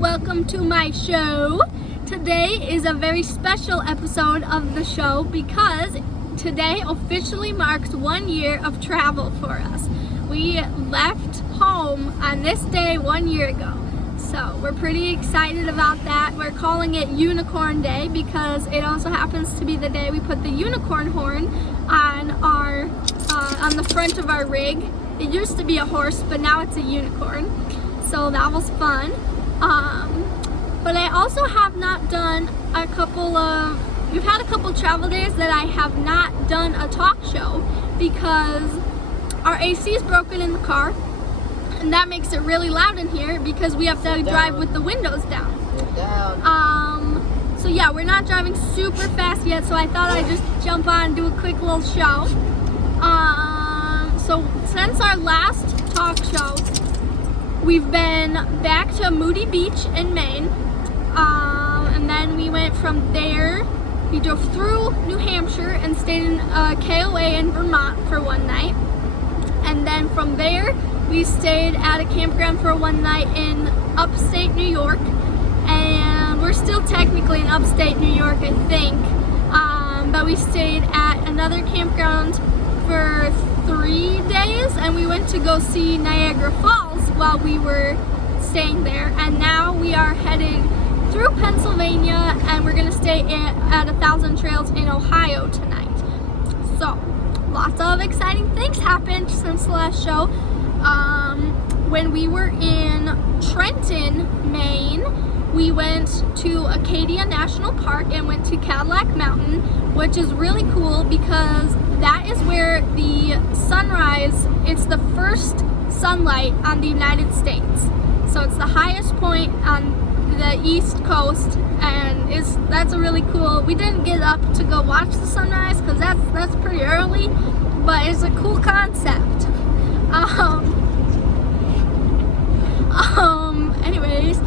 welcome to my show. Today is a very special episode of the show because today officially marks 1 year of travel for us. We left home on this day 1 year ago. So we're pretty excited about that. We're calling it Unicorn Day because it also happens to be the day we put the unicorn horn on on the front of our rig. It used to be a horse, but now it's a unicorn. So that was fun. But I also have not done we've had a couple travel days that I have not done a talk show because our AC is broken in the car. And that makes it really loud in here because we have to drive with the windows down. So yeah, we're not driving super fast yet, so I thought I'd just jump on and do a quick little show. So since our last talk show, we've been back to Moody Beach in Maine. And then we went from there, we drove through New Hampshire and stayed in KOA in Vermont for one night. And then from there, we stayed at a campground for one night in upstate New York, and we're still technically in upstate New York, I think, but we stayed at another campground for 3 days, and we went to go see Niagara Falls while we were staying there, and now we are headed through Pennsylvania, and we're going to stay at 1,000 Trails in Ohio tonight. So, lots of exciting things happened since the last show. When we were in Trenton, Maine, we went to Acadia National Park and went to Cadillac Mountain, which is really cool because that is where the sunrise, it's the first sunlight on the United States. So it's the highest point on the East Coast, and that's a really cool. We didn't get up to go watch the sunrise because that's pretty early, but it's a cool concept. Anyways,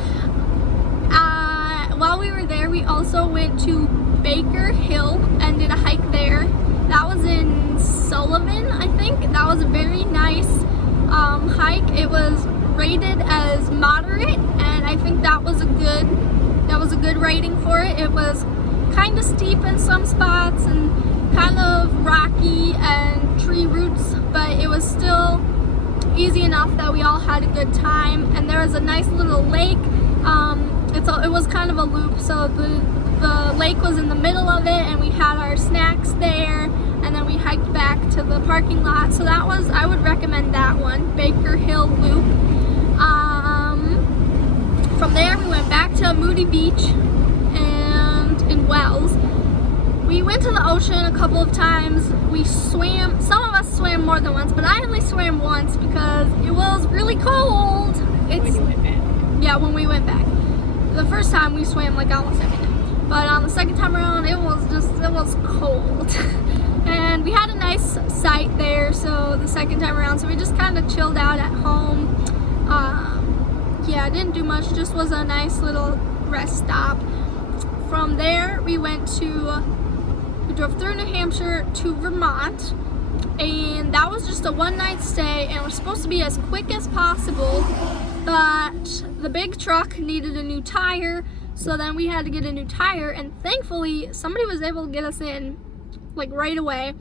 while we were there, we also went to Baker Hill and did a hike there. That was in Sullivan, I think. That was a very nice hike. It was rated as moderate, and I think that was a good rating for it. It was kind of steep in some spots and kind of rocky and tree roots, but it was still easy enough that we all had a good time. And there was a nice little lake. It was kind of a loop, so the lake was in the middle of it, and we had our snacks there, and then we hiked back to the parking lot. So I would recommend that one, Baker Hill Loop. From there we went back to Moody Beach and in Wells. We went to the ocean a couple of times. We swam, some of us swam more than once, but I only swam once because it was really cold. When you went back? Yeah, when we went back. The first time we swam like almost every day. But on the second time around, it was cold. And we had a nice site there, so the second time around, so we just kind of chilled out at home. Yeah, didn't do much, just was a nice little rest stop. From there, we drove through New Hampshire to Vermont, and that was just a one-night stay, and it was supposed to be as quick as possible, but the big truck needed a new tire, so then we had to get a new tire, and thankfully somebody was able to get us in like right away.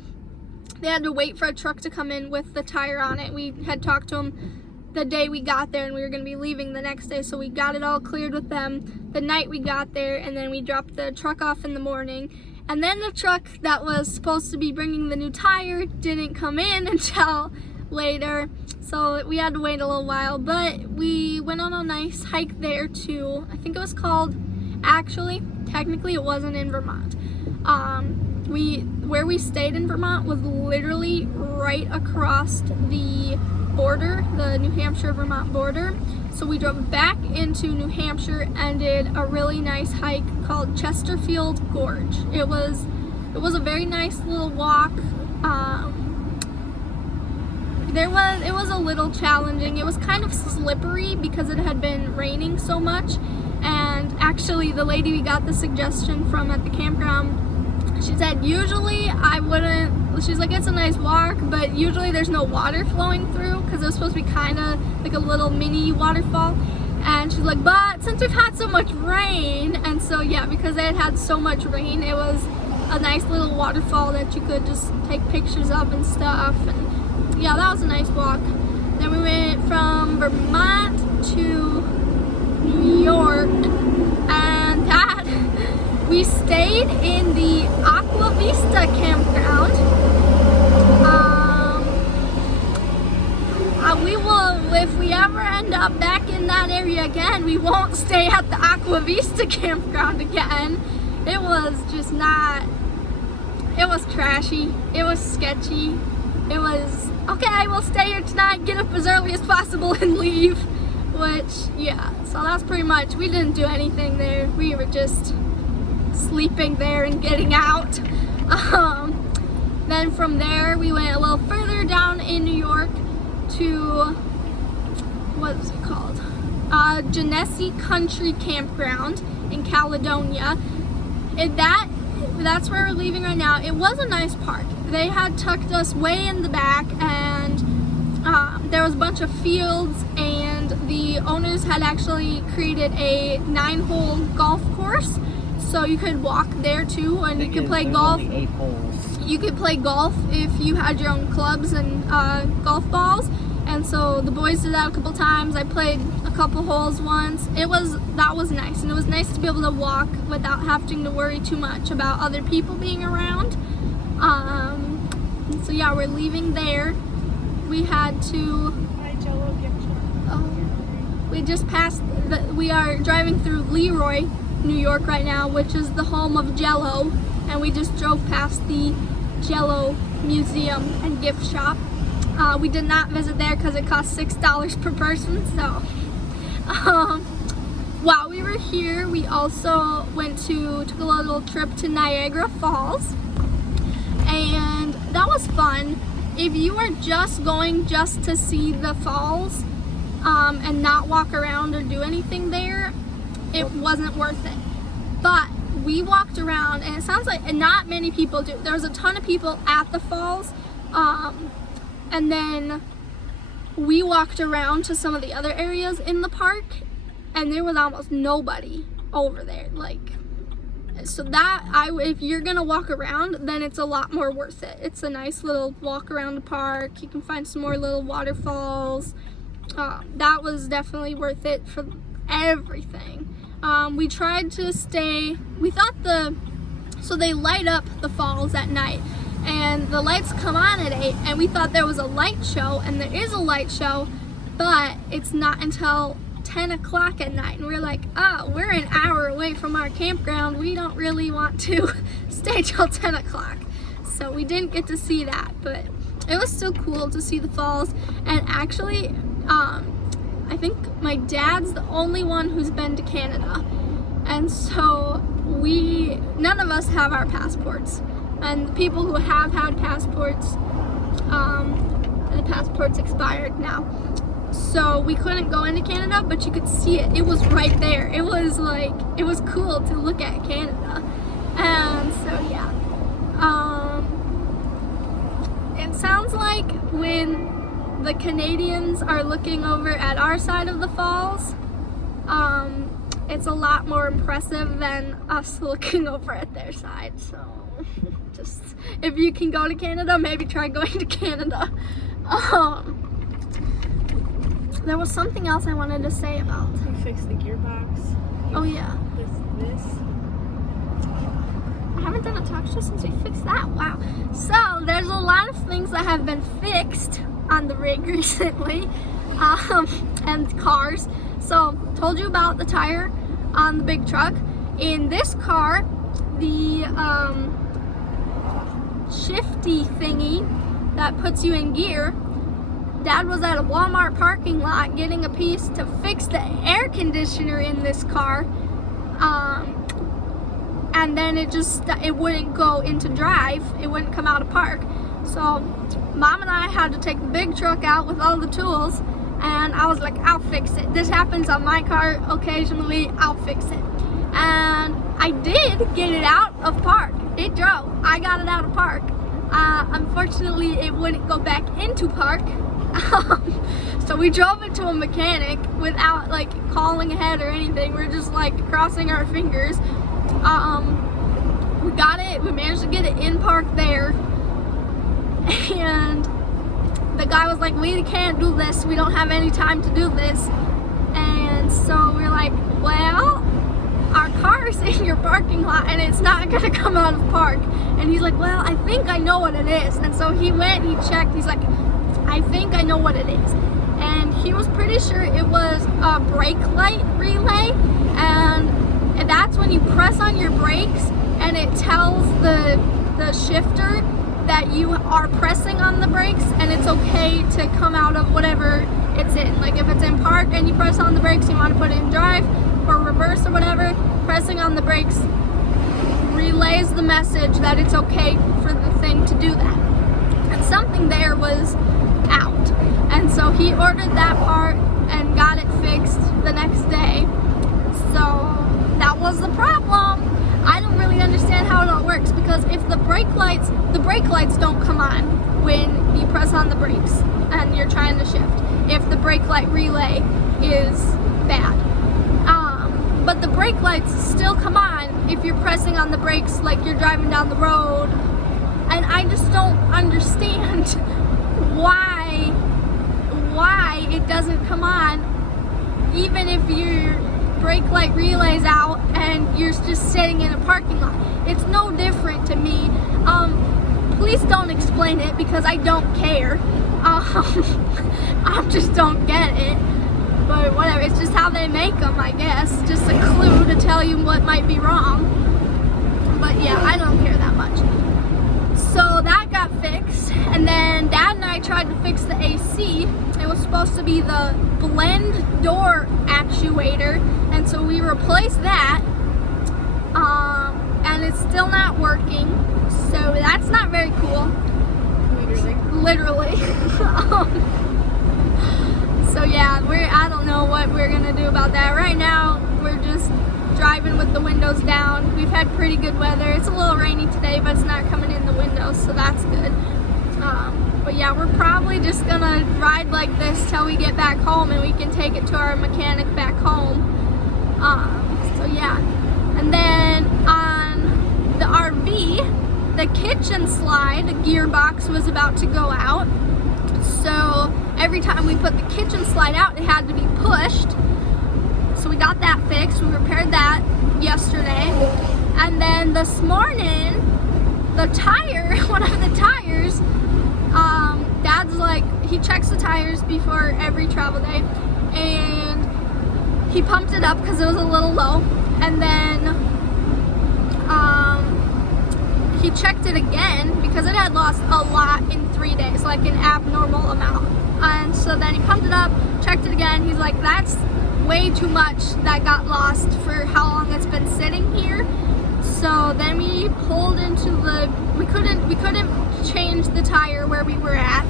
They had to wait for a truck to come in with the tire on it. We had talked to them the day we got there, and we were going to be leaving the next day, so we got it all cleared with them the night we got there, and then we dropped the truck off in the morning. And then the truck that was supposed to be bringing the new tire didn't come in until later, so we had to wait a little while. But we went on a nice hike there too. I think it was called, technically it wasn't in Vermont. Where we stayed in Vermont was literally right across the border, the New Hampshire-Vermont border. So we drove back into New Hampshire and did a really nice hike called Chesterfield Gorge. It was a very nice little walk. It was a little challenging. It was kind of slippery because it had been raining so much. And actually, the lady we got the suggestion from at the campground, she said usually I wouldn't. She's like, it's a nice walk, but usually there's no water flowing through because it was supposed to be kind of like a little mini waterfall. And she's she's like, but since we've had so much rain, and so yeah, because they had so much rain, it was a nice little waterfall that you could just take pictures of and stuff. And yeah, that was a nice walk. Then we went from Vermont to New York, and that we stayed in the Aqua Vista campground. We will, if we ever end up back in that area again, we won't stay at the Aqua Vista campground again. It was just not, it was trashy, it was sketchy, it was, okay, we'll stay here tonight, get up as early as possible and leave, which, yeah, so that's pretty much, we didn't do anything there, we were just sleeping there and getting out. Then from there, we went a little further down in New York to, what is it called? Genesee Country Campground in Caledonia. And that's where we're leaving right now. It was a nice park. They had tucked us way in the back, and there was a bunch of fields, and the owners had actually created a 9-hole golf course, so you could walk there too, and you could play golf. Only 8 holes. You could play golf if you had your own clubs and golf balls. And so the boys did that a couple times. I played a couple holes once. That was nice, and it was nice to be able to walk without having to worry too much about other people being around. So yeah, we're leaving there. We had to. We just passed. We are driving through Leroy, New York right now, which is the home of Jello, and we just drove past the Jello Museum and gift shop. We did not visit there because it cost $6 per person, so while we were here, we also took a little trip to Niagara Falls, and that was fun. If you are just going just to see the falls and not walk around or do anything there, it wasn't worth it. But we walked around, and it sounds like not many people do. There was a ton of people at the falls, and then we walked around to some of the other areas in the park, and there was almost nobody over there. So if you're gonna walk around, then it's a lot more worth it. It's a nice little walk around the park. You can find some more little waterfalls. That was definitely worth it for everything. We tried to stay, so they light up the falls at night, and the lights come on at 8, and we thought there was a light show, and there is a light show, but it's not until 10 o'clock at night, and we're like, oh, we're an hour away from our campground, we don't really want to stay till 10 o'clock. So we didn't get to see that, but it was still cool to see the falls. And actually, I think my dad's the only one who's been to Canada, and so none of us have our passports. And the people who have had passports, the passports expired now. So we couldn't go into Canada, but you could see it. It was right there. It was cool to look at Canada. And so yeah. It sounds like when the Canadians are looking over at our side of the falls, it's a lot more impressive than us looking over at their side. So just, if you can go to Canada, maybe try going to Canada. There was something else I wanted to say about. You fixed the gearbox. Oh yeah. This. I haven't done a talk show since we fixed that. Wow. So there's a lot of things that have been fixed on the rig recently, and cars. So told you about the tire on the big truck. In this car, the shifty thingy that puts you in gear, Dad was at a Walmart parking lot getting a piece to fix the air conditioner in this car, and then it wouldn't go into drive, it wouldn't come out of park. So Mom and I had to take the big truck out with all the tools, and I was like, I'll fix it. This happens on my car occasionally, I'll fix it. And I did get it out of park. It drove. I got it out of park. Unfortunately, it wouldn't go back into park. So we drove it to a mechanic without like calling ahead or anything. We're just like crossing our fingers. We got it, we managed to get it in park there. And the guy was like, we can't do this, we don't have any time to do this. And so we're like, well, our car's in your parking lot and it's not gonna come out of park. And he's like, well, I think I know what it is. And so he went, he checked, he's like, I think I know what it is. And he was pretty sure it was a brake light relay, and that's when you press on your brakes and it tells the shifter that you are pressing on the brakes and it's okay to come out of whatever it's in. Like if it's in park and you press on the brakes, you want to put it in drive or reverse or whatever, pressing on the brakes relays the message that it's okay for the thing to do that. And something there was out. And so he ordered that part and got it fixed the next day. So that was the problem. I don't really understand how it all works, because if the brake lights don't come on when you press on the brakes and you're trying to shift, if the brake light relay is bad. But the brake lights still come on if you're pressing on the brakes like you're driving down the road. And I just don't understand why it doesn't come on even if your brake light relay's out and you're just sitting in a parking lot. It's no different to me. Please don't explain it, because I don't care. I just don't get it. But whatever, it's just how they make them, I guess. Just a clue to tell you what might be wrong. But yeah, I don't care that much. So that got fixed, and then Dad and I tried to fix the AC. It was supposed to be the blend door actuator, and so we replaced that, and it's still not working, so that's not very cool. Literally. So yeah, I don't know what we're gonna do about that. Right now, we're just driving with the windows down. We've had pretty good weather. It's a little rainy today, but it's not coming in the windows, so that's good. But yeah, we're probably just gonna ride like this till we get back home and we can take it to our mechanic back home. So yeah. And then on the RV, the kitchen slide gearbox was about to go out. So every time we put the kitchen slide out, it had to be pushed. So we got that fixed. We repaired that yesterday. And then this morning, the tire, one of the tires, Dad's like, he checks the tires before every travel day, and he pumped it up because it was a little low. And then he checked it again because it had lost a lot in 3 days, like an abnormal amount. And so then he pumped it up, checked it again. He's like, that's way too much that got lost for how long it's been sitting here. So then we pulled into the, we couldn't change the tire where we were at.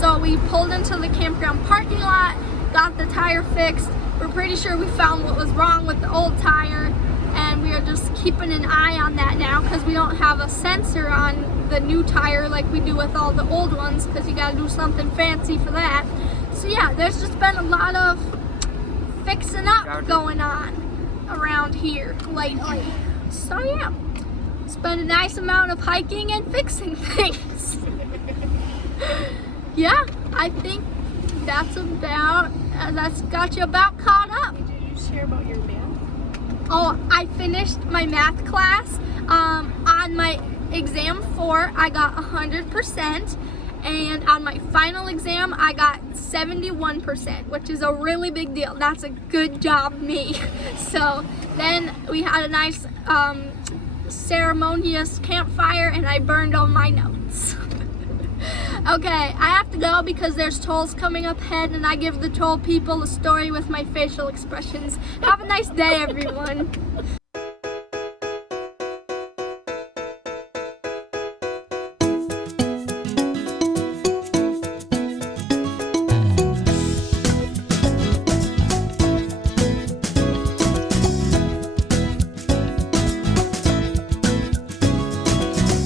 So we pulled into the campground parking lot, got the tire fixed. We're pretty sure we found what was wrong with the old tire, and we are just keeping an eye on that now because we don't have a sensor on the new tire like we do with all the old ones, because you gotta do something fancy for that. So yeah, there's just been a lot of fixing up going on around here lately. So yeah, it's been a nice amount of hiking and fixing things. Yeah, I think that's got you about caught up. Did you share about your math? Oh, I finished my math class. On my exam 4, I got 100%. And on my final exam, I got 71%, which is a really big deal. That's a good job, me. So then we had a nice ceremonious campfire, and I burned all my notes. Okay, I have to go because there's tolls coming up ahead, and I give the toll people a story with my facial expressions. Have a nice day, everyone.